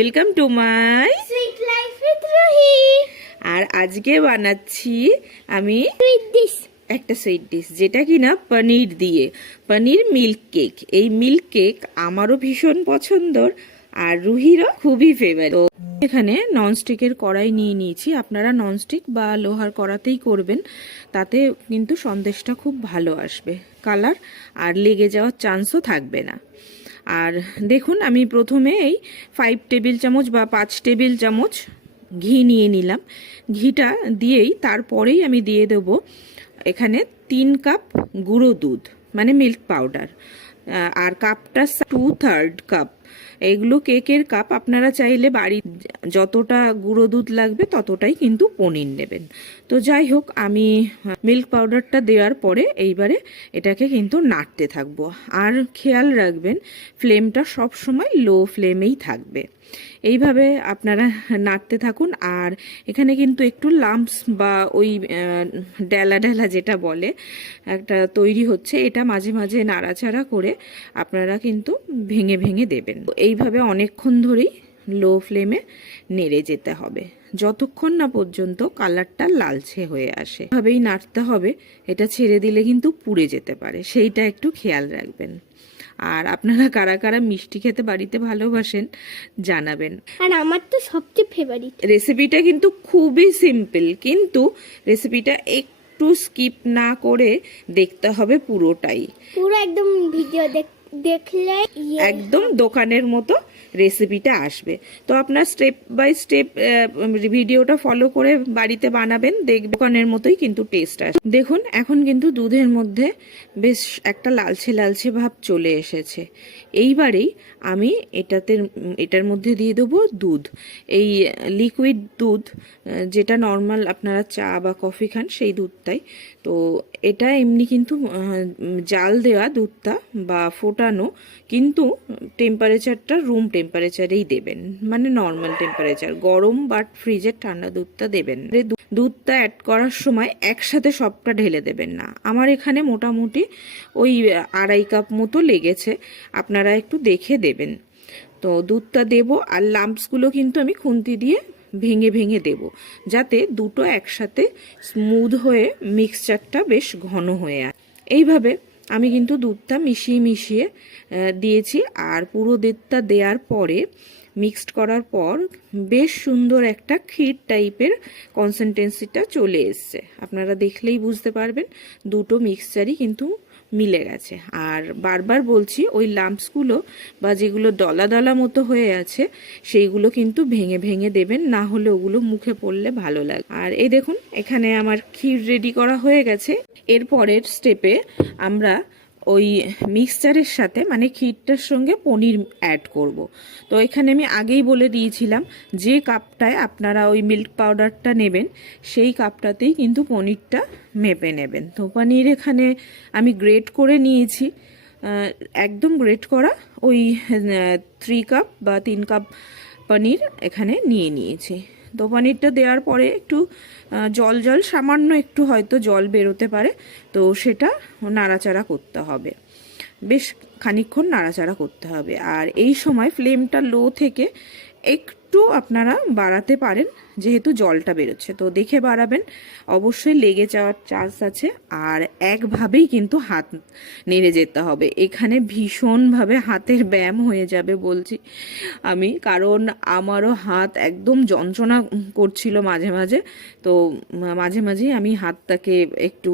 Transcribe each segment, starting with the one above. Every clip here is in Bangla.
Welcome to my sweet life with Ruhi আর আজকে বানাচ্ছি আমি সুইট ডিশ একটা সুইট ডিশ যেটা কিনা পনির দিয়ে। পনির মিল্ক কেক এই মিল্ক কেক আমারও ভীষণ পছন্দর আর রুহিরও খুবই ফেভারিট তো এখানে ননস্টিকের কড়াই নিয়ে নিয়েছি। আপনারা ননস্টিক বা লোহার কড়াতেই করবেন তাতে কিন্তু সন্দেশটা খুব ভালো আসবে। কালার আর লেগে যাওয়ার চান্সও থাকবে না। আর দেখুন, আমি প্রথমে এই ফাইভ টেবিল চামচ বা পাঁচ টেবিল চামচ ঘি নিয়ে নিলাম। ঘিটা দিয়েই তারপরেই আমি দিয়ে দেব এখানে তিন কাপ গুঁড়ো দুধ মানে মিল্ক পাউডার আর কাপটা টু থার্ড কাপ এগুলো কেকের কাপ আপনারা চাইলে বাড়ির যতটা গুঁড়ো দুধ লাগবে ততটাই কিন্তু পনির নেবেন। তো যাই হোক, আমি মিল্ক পাউডারটা দেওয়ার পরে এইবারে এটাকে কিন্তু নাড়তে থাকব। আর খেয়াল রাখবেন ফ্লেমটা সব সময় লো ফ্লেমেই থাকবে। এইভাবে আপনারা নাড়তে থাকুন। আর এখানে কিন্তু একটু লাম্পস বা ওই ডেলা ডেলা যেটা বলে, একটা তৈরি হচ্ছে। এটা মাঝে মাঝে নাড়াচাড়া করে আপনারা কিন্তু ভেঙে ভেঙে দেবেন। এইভাবে অনেকক্ষণ ধরেই লো ফ্লেমে নেড়ে যেতে হবে। যতক্ষণ না পর্যন্ত কালারটা লালচে হয়ে আসে। এভাবেই নাড়তে হবে। এটা ছেড়ে দিলে কিন্তু পুড়ে যেতে পারে। সেইটা একটু খেয়াল রাখবেন। আর আপনারা কারা কারা মিষ্টি খেতে বাড়িতে ভালোবাসেন জানাবেন। আর আমার তো সবচেয়ে ফেভারিট রেসিপিটা কিন্তু খুবই সিম্পল কিন্তু রেসিপিটা একটু স্কিপ না করে দেখতে হবে পুরোটাই। পুরো একদম ভিডিও দেখলে ইয়ে একদম দোকানের মতো রেসিপিটা আসবে। তো আপনার স্টেপ বাই স্টেপ ভিডিওটা ফলো করে বাড়িতে বানাবেন দেখ দোকানের মতোই কিন্তু টেস্ট আসবে দেখুন, এখন কিন্তু দুধের মধ্যে বেশ একটা লালচে লালচে ভাব চলে এসেছে। এইবারেই আমি এটাতে, এটার মধ্যে দিয়ে দেবো দুধ। এই লিকুইড দুধ যেটা নর্মাল আপনারা চা বা কফি খান, সেই দুধটাই। তো এটা এমনি কিন্তু জাল দেওয়া দুধটা বা ফোটানো, কিন্তু টেম্পারেচারটা রুম টেম্পারেচারেই দেবেন মানে নর্মাল টেম্পারেচার গরম বাট ফ্রিজের ঠান্ডা দুধটা দেবেন। দুধটা অ্যাড করার সময় একসাথে সবটা ঢেলে দেবেন না। আমার এখানে মোটামুটি ওই আড়াই কাপ মতো লেগেছে, আপনারা একটু দেখে দেবেন। তো দুধটা দেব আর লাম্পসগুলো কিন্তু আমি খুন্তি দিয়ে ভেঙে ভেঙে দেব, যাতে দুটো একসাথে স্মুথ হয়ে মিক্সচারটা বেশ ঘন হয়ে আসে এইভাবে আমি কিন্তু দুধটা মিশিয়ে মিশিয়ে দিয়েছি আর পুরো দুধটা দেওয়ার পরে মিক্সড করার পর বেশ সুন্দর একটা ক্ষীর টাইপের কনসিস্টেন্সিটা চলে এসছে। আপনারা দেখলেই বুঝতে পারবেন, দুটো মিক্সচারই কিন্তু মিলে গেছে। আর বারবার বলছি, ওই লাম্পসগুলো বা যেগুলো দলা দলা মতো হয়ে আছে, সেইগুলো কিন্তু ভেঙে ভেঙে দেবেন, না হলে ওগুলো মুখে পড়লে ভালো লাগে। আর এই দেখুন, এখানে আমার ক্ষীর রেডি করা হয়ে গেছে। এরপরের স্টেপে আমরা ওই মিক্সচারের সাথে মানে ক্ষীরটার সঙ্গে পনির অ্যাড করব। তো এখানে আমি আগেই বলে দিয়েছিলাম, যে কাপটায় আপনারা ওই মিল্ক পাউডারটা নেবেন, সেই কাপটাতেই কিন্তু পনিরটা মেপে নেবেন। তো পনির এখানে আমি গ্রেট করে নিয়েছি। একদম গ্রেট করা ওই থ্রি কাপ বা তিন কাপ পনির এখানে নিয়ে নিয়েছি। তো দেওয়ার পরে একটু জল জল, সামান্য একটু হয়তো জল বেরোতে পারে, তো সেটা নাড়াচাড়া করতে হবে। বেশ খানিক্ষণ নাড়াচাড়া করতে হবে। আর এই সময় ফ্লেমটা লো থেকে একটু আপনারা বাড়াতে পারেন যেহেতু জলটা বেরোচ্ছে। তো দেখে বাড়াবেন। অবশ্যই লেগে যাওয়ার চান্স আছে। আর একভাবেই কিন্তু হাত নেড়ে যেতে হবে। এখানে ভীষণভাবে হাতের ব্যায়াম হয়ে যাবে বলছি আমি। কারণ আমারও হাত একদম যন্ত্রণা করছিল মাঝে মাঝে। তো মাঝে মাঝেই আমি হাতটাকে একটু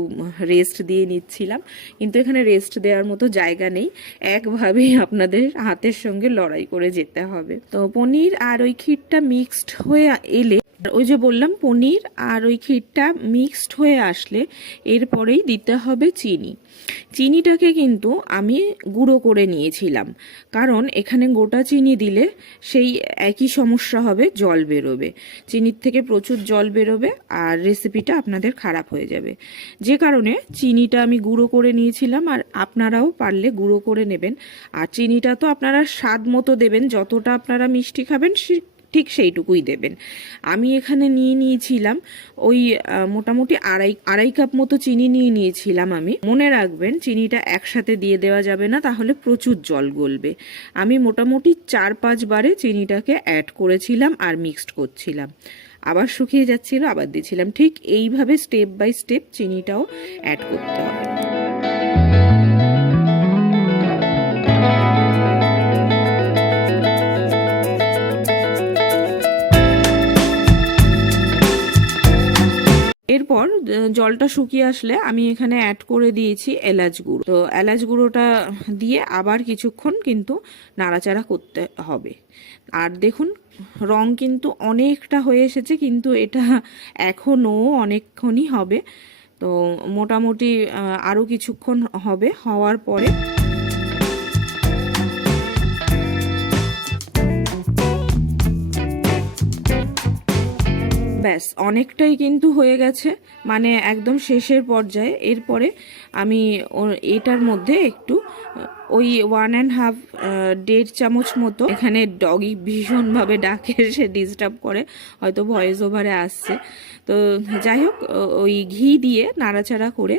রেস্ট দিয়ে নিচ্ছিলাম। কিন্তু এখানে রেস্ট দেওয়ার মতো জায়গা নেই। একভাবেই আপনাদের হাতের সঙ্গে লড়াই করে যেতে হবে। তো পনির আর ওই ক্ষীরটা মিক্সড হয়ে এলে ওই যে বললাম, পনির আর ওই ক্ষীরটা মিক্সড হয়ে আসলে এরপরেই দিতে হবে চিনি। চিনিটাকে কিন্তু আমি গুঁড়ো করে নিয়েছিলাম, কারণ এখানে গোটা চিনি দিলে সেই একই সমস্যা হবে, জল বেরোবে। চিনির থেকে প্রচুর জল বেরোবে আর রেসিপিটা আপনাদের খারাপ হয়ে যাবে। যে কারণে চিনিটা আমি গুঁড়ো করে নিয়েছিলাম আর আপনারাও পারলে গুঁড়ো করে নেবেন। আর চিনিটা তো আপনারা স্বাদ মতো দেবেন, যতটা আপনারা মিষ্টি খাবেন ঠিক সেইটুকুই দেবেন। আমি এখানে নিয়ে নিয়েছিলাম ওই মোটামুটি আড়াই আড়াই কাপ মতো চিনি নিয়ে নিয়েছিলাম আমি। মনে রাখবেন চিনিটা একসাথে দিয়ে দেওয়া যাবে না, তাহলে প্রচুর জল গলবে। আমি মোটামুটি চার পাঁচ বারে চিনিটাকে অ্যাড করেছিলাম আর মিক্সড করছিলাম। আবার শুকিয়ে যাচ্ছিল, আবার দিয়েছিলাম। ঠিক এইভাবে স্টেপ বাই স্টেপ চিনিটাও অ্যাড করতে হবে। জলটা শুকিয়ে আসলে আমি এখানে অ্যাড করে দিয়েছি এলাচ গুঁড়ো। তো এলাচ গুঁড়োটা দিয়ে আবার কিছুক্ষণ কিন্তু নাড়াচাড়া করতে হবে। আর দেখুন, রং কিন্তু অনেকটা হয়ে এসেছে, কিন্তু এটা এখনও অনেকক্ষণই হবে। তো মোটামুটি আরও কিছুক্ষণ হবে হওয়ার পরে ব্যাস, অনেকটাই কিন্তু হয়ে গেছে। মানে একদম শেষের পর্যায়ে। এরপরে আমি এটার মধ্যে একটু, ওই ওয়ান অ্যান্ড হাফ দেড় চামচ মতো এখানে ডগি ভীষণভাবে ডাকে, সে ডিস্টার্ব করে। হয়তো ভয়েস ওভারে আসছে। তো যাই হোক ওই ঘি দিয়ে নাড়াচাড়া করে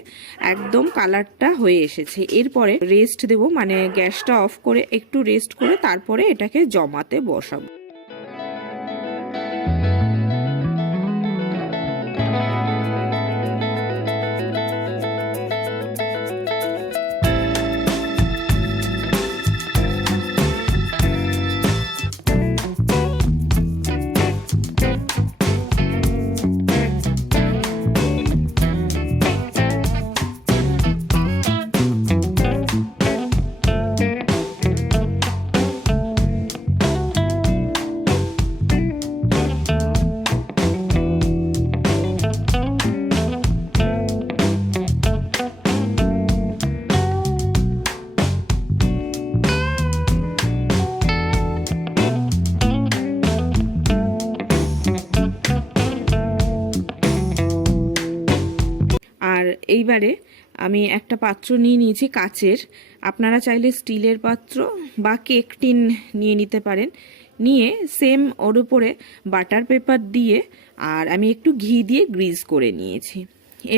একদম কালারটা হয়ে এসেছে। এরপরে রেস্ট দেব। মানে গ্যাসটা অফ করে একটু রেস্ট করে তারপরে এটাকে জমাতে বসাবো। এইবারে আমি একটা পাত্র নিয়ে নিয়েছি কাচের। আপনারা চাইলে স্টিলের পাত্র বা কেক টিন নিয়ে নিতে পারেন। নিয়ে সেম ওর উপরে বাটার পেপার দিয়ে আর আমি একটু ঘি দিয়ে গ্রিজ করে নিয়েছি।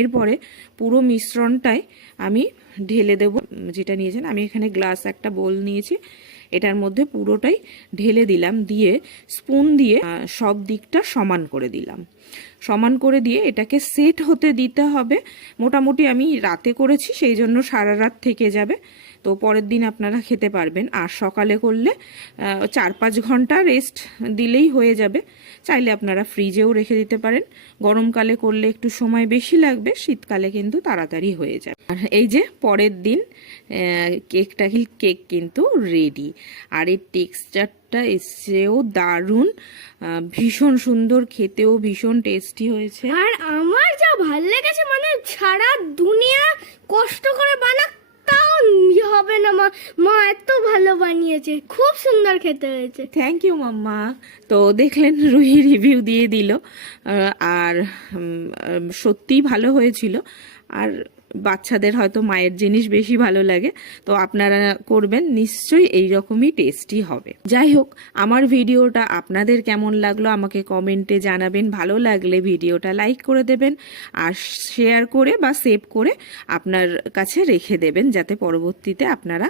এরপরে পুরো মিশ্রণটাই আমি ঢেলে দেব, যেটা নিয়েছেন। আমি এখানে গ্লাস একটা বোল নিয়েছি। এটার মধ্যে পুরোটাই ঢেলে দিলাম, দিয়ে স্পুন দিয়ে সব দিকটা সমান করে দিলাম। সমান করে দিয়ে এটাকে সেট হতে দিতে হবে। মোটামুটি আমি রাতে করেছি, সেই জন্য সারা রাত থেকে যাবে। তো পরের দিন আপনারা খেতে পারবেন। আর সকালে করলে চার পাঁচ ঘণ্টা রেস্ট দিলেই হয়ে যাবে। চাইলে আপনারা ফ্রিজেও রেখে দিতে পারেন। গরমকালে করলে একটু সময় বেশি লাগবে, শীতকালে কিন্তু তাড়াতাড়ি হয়ে যাবে। আর এই যে পরের দিন কেকটা কেক কিন্তু রেডি আর এর টেক্সচারটা এসেও দারুণ ভীষণ সুন্দর, খেতেও ভীষণ টেস্টি হয়েছে। আর আমার যা ভালো লেগেছে মানে সারা দুনিয়া কষ্ট করে তাও ইয়ে হবে না, মা। মা এত ভালো বানিয়েছে, খুব সুন্দর খেতে হয়েছে। Thank you mamma. তো দেখলেন, রুহি রিভিউ দিয়ে দিল। আর সত্যিই ভালো হয়েছিল। আর বাচ্চাদের হয়তো মায়ের জিনিস বেশি ভালো লাগে তো আপনারা করবেন নিশ্চয়ই এই রকমই টেস্টি হবে। যাই হোক আমার ভিডিওটা আপনাদের কেমন লাগল আমাকে কমেন্টে জানাবেন। ভালো লাগলে ভিডিওটা লাইক করে দেবেন আর শেয়ার করে বা সেভ করে আপনার কাছে রেখে দেবেন যাতে পরবর্তীতে আপনারা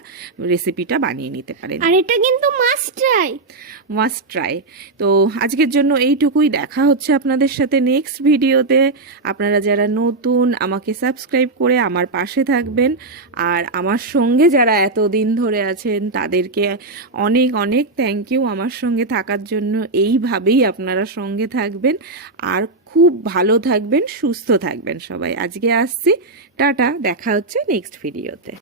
রেসিপিটা বানিয়ে নিতে পারেন। আর এটা কিন্তু মাস্ট ট্রাই মাস্ট ট্রাই তো আজকের জন্য এইটুকুই। দেখা হচ্ছে আপনাদের সাথে নেক্সট ভিডিওতে আপনারা যারা নতুন আমাকে সাবস্ক্রাইব করে আমার পাশে থাকবেন। আর আমার সঙ্গে যারা এতদিন ধরে আছেন, তাদেরকে অনেক অনেক থ্যাংক ইউ আমার সঙ্গে থাকার জন্য। এইভাবেই আপনারা সঙ্গে থাকবেন। আর খুব ভালো থাকবেন, সুস্থ থাকবেন সবাই। আজকে আসছি। টাটা, দেখা হচ্ছে নেক্সট ভিডিওতে